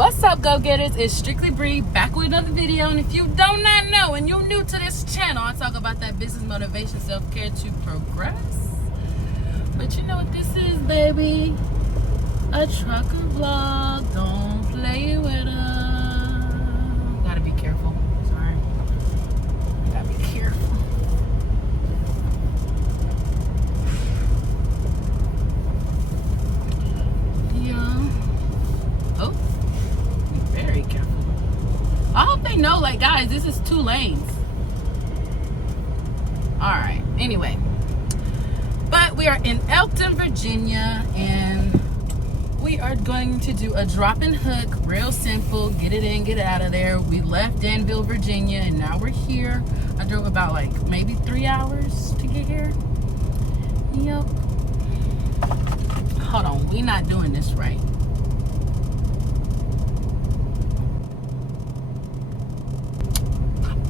What's up, go-getters? It's Strictly Bree back with another video. And if you do not know and you're new to this channel, I talk about that business, motivation, self-care to progress. But you know what this is, baby? A trucker vlog. Don't play with us. Gotta be careful. Sorry. Gotta be careful. Oh, very careful. I hope they know, like, guys, this is 2 lanes. All right, anyway, but we are in Elton, Virginia, and we are going to do a drop and hook, real simple, get it in, get it out of there. We left Danville, Virginia, and now we're here. I drove about like maybe 3 hours to get here. Yep. Hold on, we're not doing this right.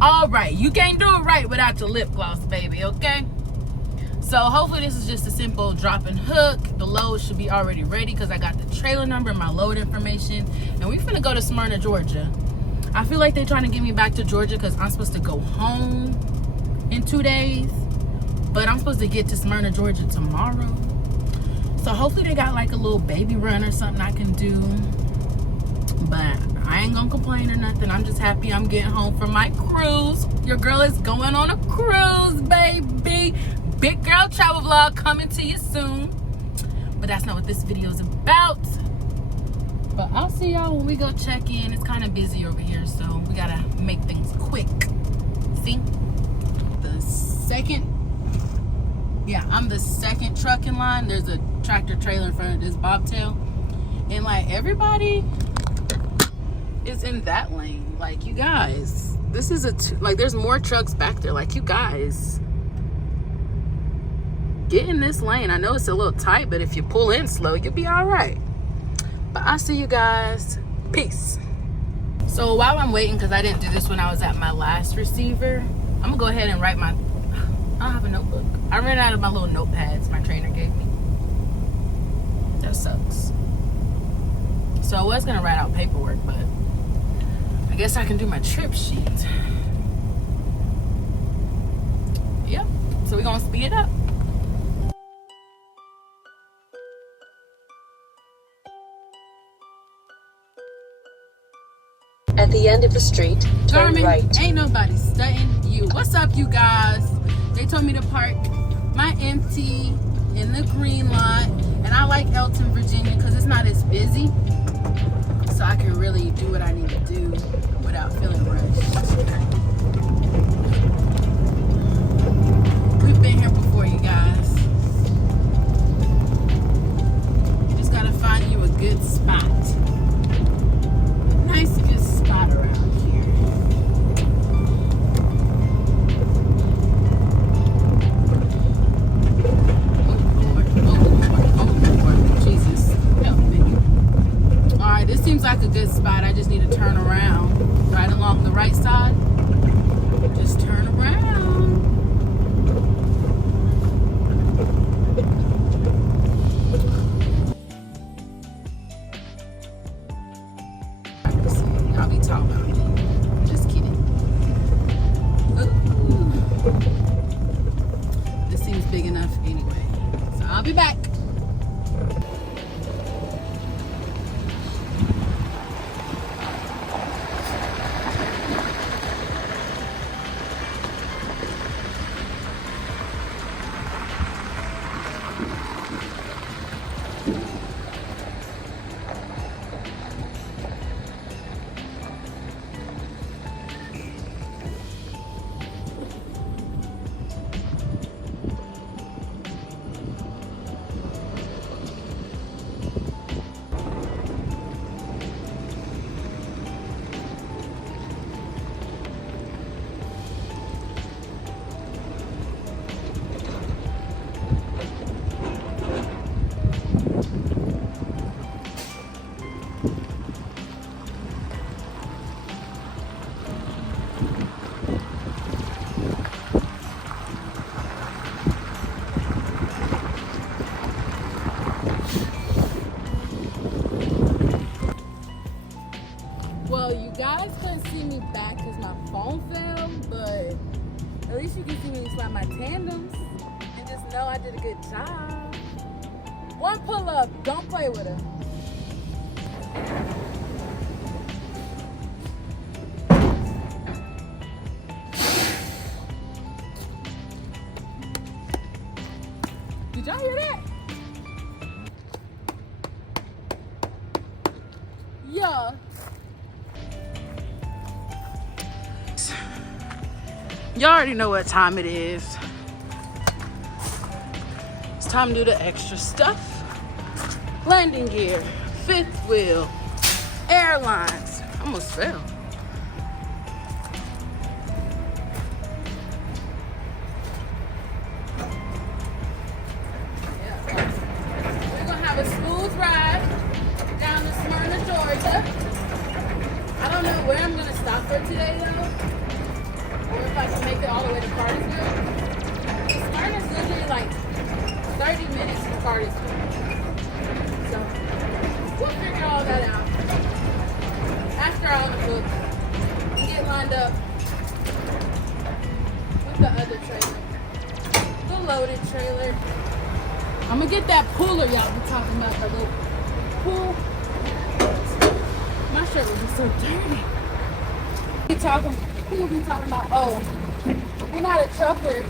All right, you can't do it right without your lip gloss, baby, okay? So hopefully this is just a simple drop and hook. The load should be already ready because I got the trailer number and my load information. And we're finna go to Smyrna, Georgia. I feel like they're trying to get me back to Georgia because I'm supposed to go home in 2 days. But I'm supposed to get to Smyrna, Georgia tomorrow. So hopefully they got like a little baby run or something I can do. But I ain't gonna complain or nothing. I'm just happy I'm getting home from my cruise. Your girl is going on a cruise, baby. Big girl travel vlog coming to you soon. But that's not what this video is about. But I'll see y'all when we go check in. It's kind of busy over here, so we gotta make things quick. See? I'm the second truck in line. There's a tractor trailer in front of this bobtail. And like everybody is in that lane. Like, you guys, this is like there's more trucks back there. Like, you guys, get in this lane. I know it's a little tight, but if you pull in slow, you'll be all right. But I'll see you guys. Peace. So while I'm waiting, because I didn't do this when I was at my last receiver, I'm gonna go ahead and write my, I don't have a notebook. I ran out of my little notepads my trainer gave me. That sucks. So I was gonna write out paperwork, but I guess I can do my trip sheet. Yep. So we're gonna speed it up. At the end of the street, turn Garmin, right. ain't nobody studying you. What's up, you guys? They told me to park my MT in the green lot, and I like Elton, Virginia, because it's not as busy, so I can really do what I need to do without feeling rushed. We've been here before, you guys. You just gotta find you a good spot. Nice good spot around here. Oh Lord, Jesus, help me. All right, this seems like a good spot. I just need to turn around, right along the right side. Just turn around. I'll be talking about it. Just kidding. Ooh. This seems big enough anyway. So I'll be back. guys couldn't see me back because my phone fell, but at least you can see me slap my tandems and just know I did a good job. One pull up, don't play with her. Did y'all hear that? Yeah. Y'all already know what time it is. It's time to do the extra stuff. Landing gear, fifth wheel, airlines. I almost fell. We're gonna have a smooth ride down to Smyrna, Georgia. I don't know where I'm gonna stop for today though. Or if I can make it all the way to Cartersville. Smyrna's literally like 30 minutes from Cartersville. So we'll figure all that out after all the book and get lined up with the other trailer. The loaded trailer. I'm gonna get that cooler y'all be talking about for the pool. My shirt would be so dirty. People be talking about, oh, we're not a trucker.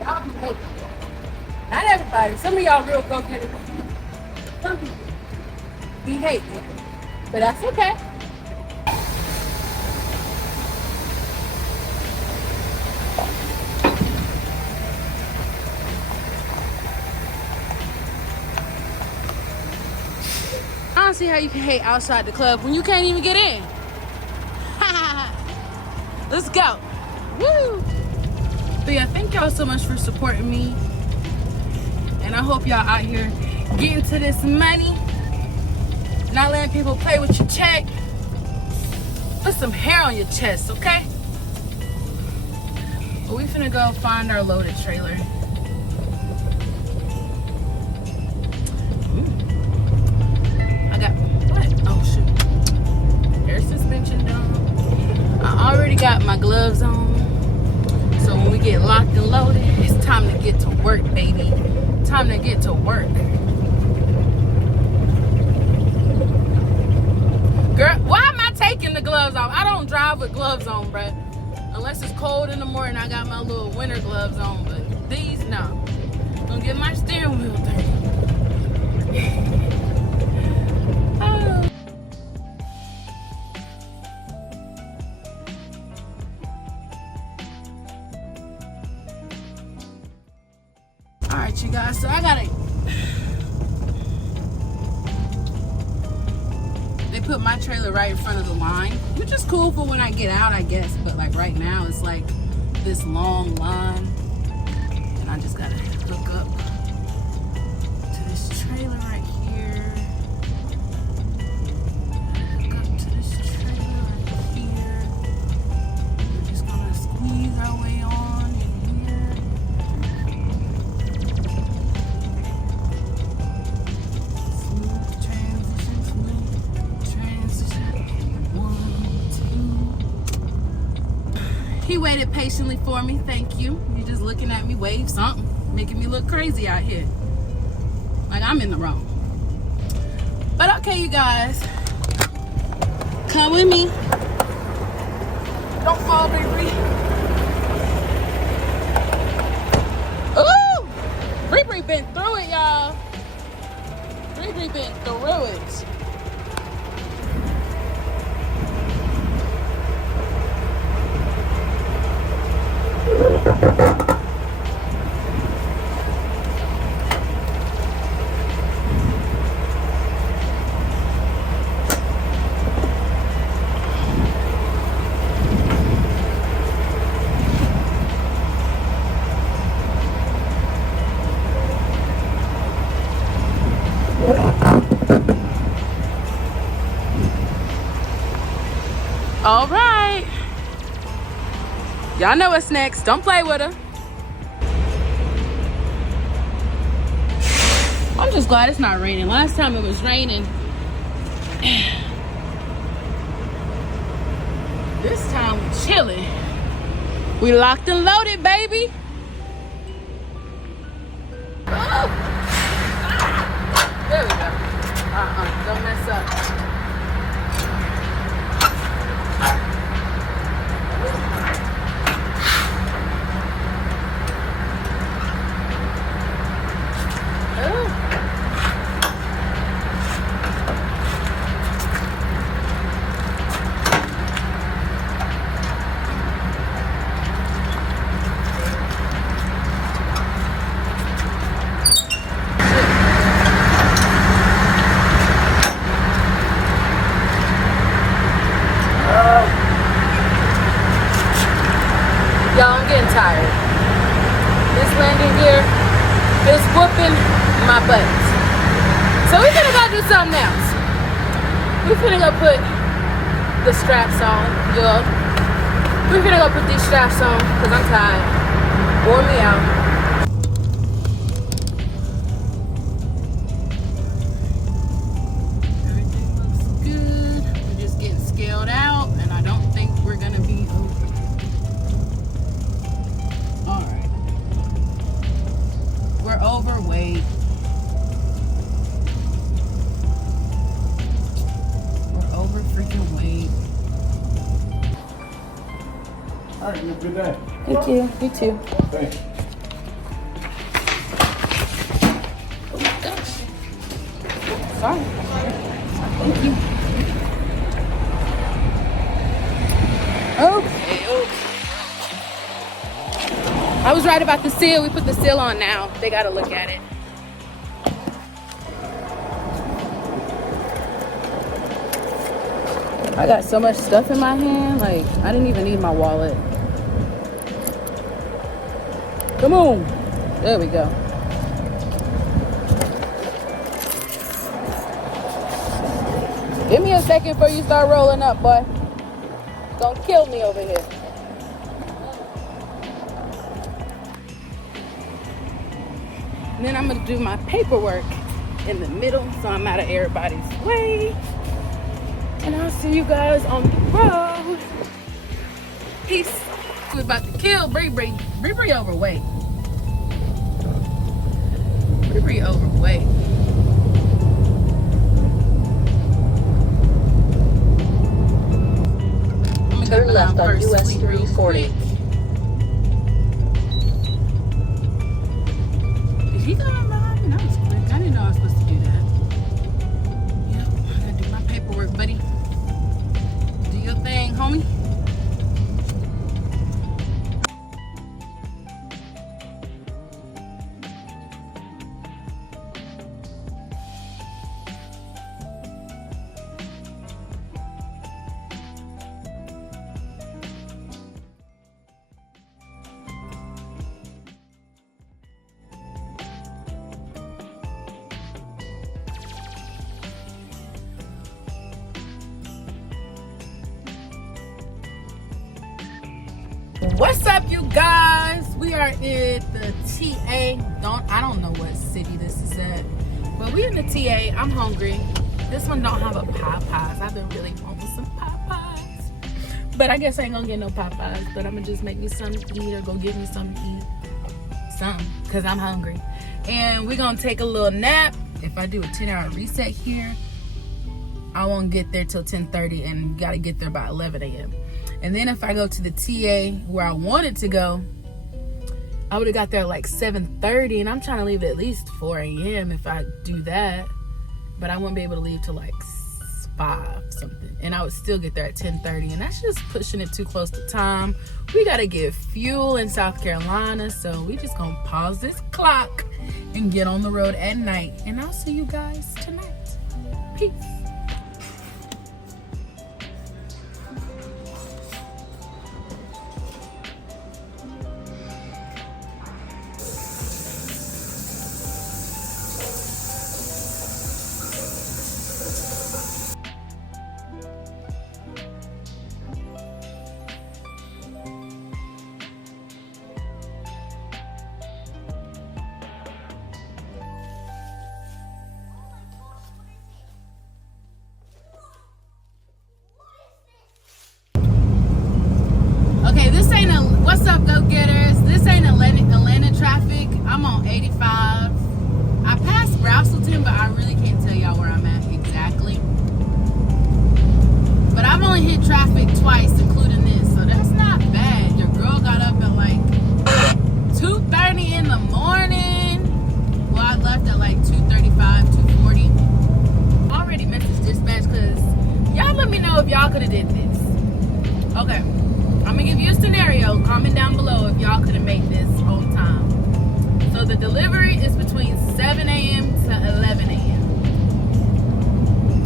Y'all be hating. Not everybody. Some of y'all real go-getters. Some people be hating. But that's okay. I don't see how you can hate outside the club when you can't even get in. Let's go. Woo! But yeah, thank y'all so much for supporting me. And I hope y'all out here getting to this money. Not letting people play with your check. Put some hair on your chest, okay? But we finna go find our loaded trailer. Suspension done. I already got my gloves on, so when we get locked and loaded, it's time to get to work, baby. Time to get to work. Girl, why am I taking the gloves off? I don't drive with gloves on, bruh. Unless it's cold in the morning, I got my little winter gloves on, but these, no. Gonna get my steering wheel dirty. Oh. Alright, you guys, so I gotta. They put my trailer right in front of the line, which is cool for when I get out, I guess. But like right now, it's like this long line, and I just gotta hook up to this trailer right here. Hook up to this trailer right here. We're just gonna squeeze our way on in here. Smooth transition. 1, 2. He waited patiently for me. Thank you. You're just looking at me, wave something, making me look crazy out here. Like I'm in the wrong. But okay, you guys. Come with me. Don't fall, baby. Ooh! Bree been through it, y'all. Bree been through it. All right. Y'all know what's next. Don't play with her. I'm just glad it's not raining. Last time it was raining This time we chilling. We locked and loaded, baby. Oh. There we go. Don't mess up. Y'all, I'm getting tired. This landing gear is whooping my butt. So we're gonna go do something else. We're finna go put the straps on, y'all. We're finna go put these straps on because I'm tired. Wore me out. Everything looks good. We're just getting scaled out, and I don't think we're gonna be over. Alright. We're overweight. We're over freaking weight. All right, you have a good day. Thank you. You too. Thanks. Oh my gosh. Sorry. Thank you. Okay. I was right about the seal. We put the seal on now. They gotta look at it. I got so much stuff in my hand, like I didn't even need my wallet. Come on. There we go. Give me a second before you start rolling up, boy. It's gonna kill me over here. And then I'm gonna do my paperwork in the middle so I'm out of everybody's way. And I'll see you guys on the road. Peace. We're about to kill Bree. Bree overweight. Bree overweight. Turn left on US 340. Is he coming behind me? That was quick. I didn't know I was supposed to do that. Yep, I gotta do my paperwork, buddy. Do your thing, homie. What's up, you guys? We are in the TA. I don't know what city this is at, but we're in the TA. I'm hungry. This one don't have a Popeyes. I've been really wanting some Popeyes, but I guess I ain't gonna get no Popeyes. But I'm gonna just make me something to eat or go get me something to eat, cause I'm hungry. And we're gonna take a little nap. If I do a 10-hour reset here, I won't get there till 10:30, and gotta get there by 11 a.m. And then if I go to the TA where I wanted to go, I would have got there like 7:30, and I'm trying to leave at least 4 a.m. if I do that. But I wouldn't be able to leave till like 5 something, and I would still get there at 10:30, and that's just pushing it too close to time. We gotta get fuel in South Carolina, so we just gonna pause this clock and get on the road at night. And I'll see you guys tonight. Peace. I'm on 85. I passed Braselton, but I really can't tell y'all where I'm at exactly. But I've only hit traffic twice, including this, so that's not bad. Your girl got up at like 2:30 in the morning. Well, I left at like 2:35, 2:40. Already messaged dispatch because y'all let me know if y'all could have did this. Okay, I'm gonna give you a scenario. Comment down below if y'all could have made this on time. So the delivery is between 7 a.m. to 11 a.m.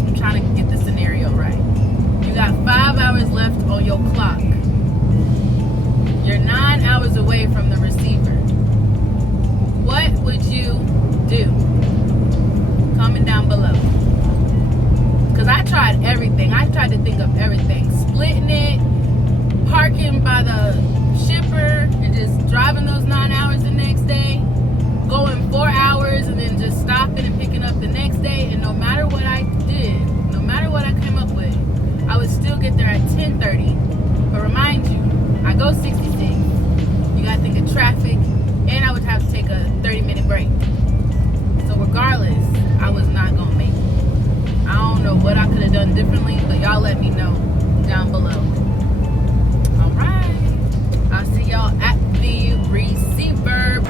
I'm trying to get the scenario right. You got 5 hours left on your clock. You're 9 hours away from the receiver. What would you do? Comment down below. Because I tried everything. I tried to think of everything. Splitting it, parking by the shipper, and just driving those 9 hours the next day. Going 4 hours and then just stopping and picking up the next day. And no matter what I did, no matter what I came up with, I would still get there at 10:30. But remind you, I go 66. You gotta think of traffic, and I would have to take a 30-minute break. So regardless, I was not gonna make it. I don't know what I could have done differently, but y'all let me know down below. All right, I'll see y'all at the receiver.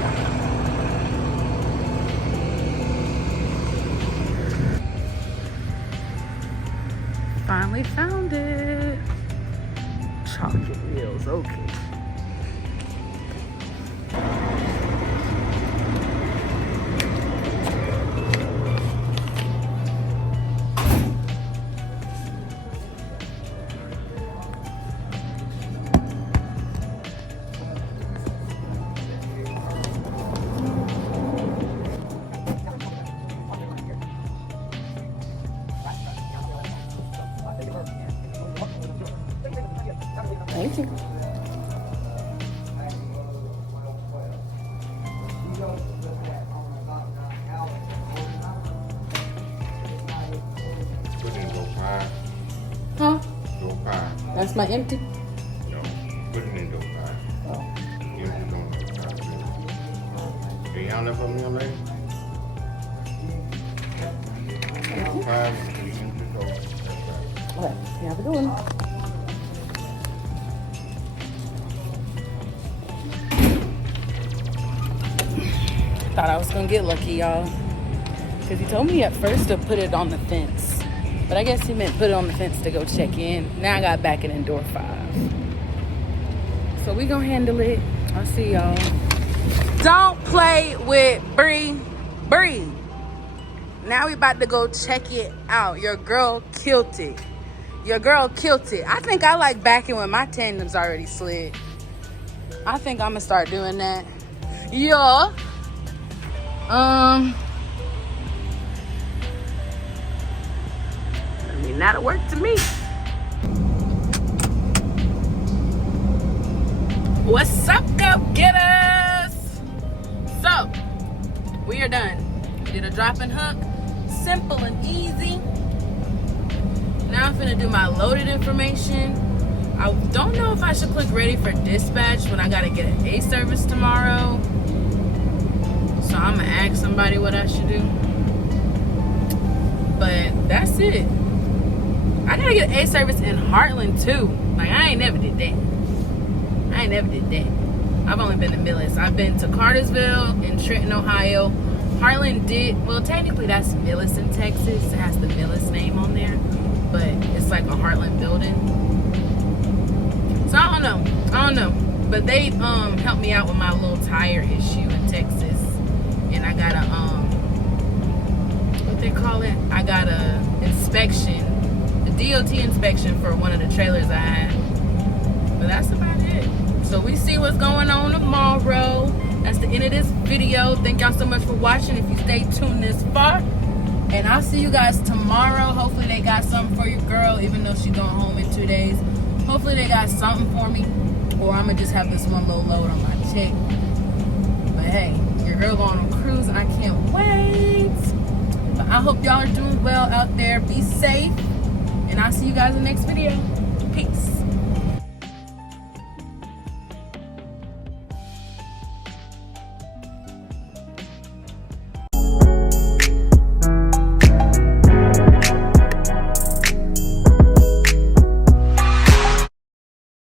Finally found it. Chocolate wheels, okay. Thank you. Put it in your pie. Huh? Your pie. That's my empty? No. Put it in your pie. Oh. Give it to your pie. Can you handle that for me, young lady? Pie, you can go. Okay, you have a good one. Thought I was gonna get lucky, y'all. Because he told me at first to put it on the fence. But I guess he meant put it on the fence to go check in. Now I got back in door 5. So we gonna handle it. I'll see y'all. Don't play with Bree. Bree. Now we about to go check it out. Your girl killed it. Your girl killed it. I think I like backing when my tandem's already slid. I think I'm gonna start doing that. Yeah. I mean, that'll work to me. What's up, go getters? So, we are done. We did a drop and hook. Simple and easy. Now I'm finna do my loaded information. I don't know if I should click ready for dispatch when I gotta get an A service tomorrow. So I'm gonna ask somebody what I should do. But that's it. I gotta get an A service in Heartland too. Like, I ain't never did that. I've only been to Millis. I've been to Cartersville and Trenton, Ohio. Heartland did, well, technically that's Millis in Texas. It has the Millis name on there, but it's like a Heartland building. So I don't know. But they helped me out with my little tire issue in Texas. And I got a, what they call it? I got a inspection, the DOT inspection for one of the trailers I had. But that's about it. So we see what's going on tomorrow. That's the end of this video. Thank y'all so much for watching if you stay tuned this far. And I'll see you guys tomorrow. Hopefully they got something for your girl, even though she's going home in 2 days. Hopefully they got something for me, or I'm gonna just have this one little load on my check. But hey, your girl going on cruise. I can't wait. But I hope y'all are doing well out there. Be safe. And I'll see you guys in the next video. Peace.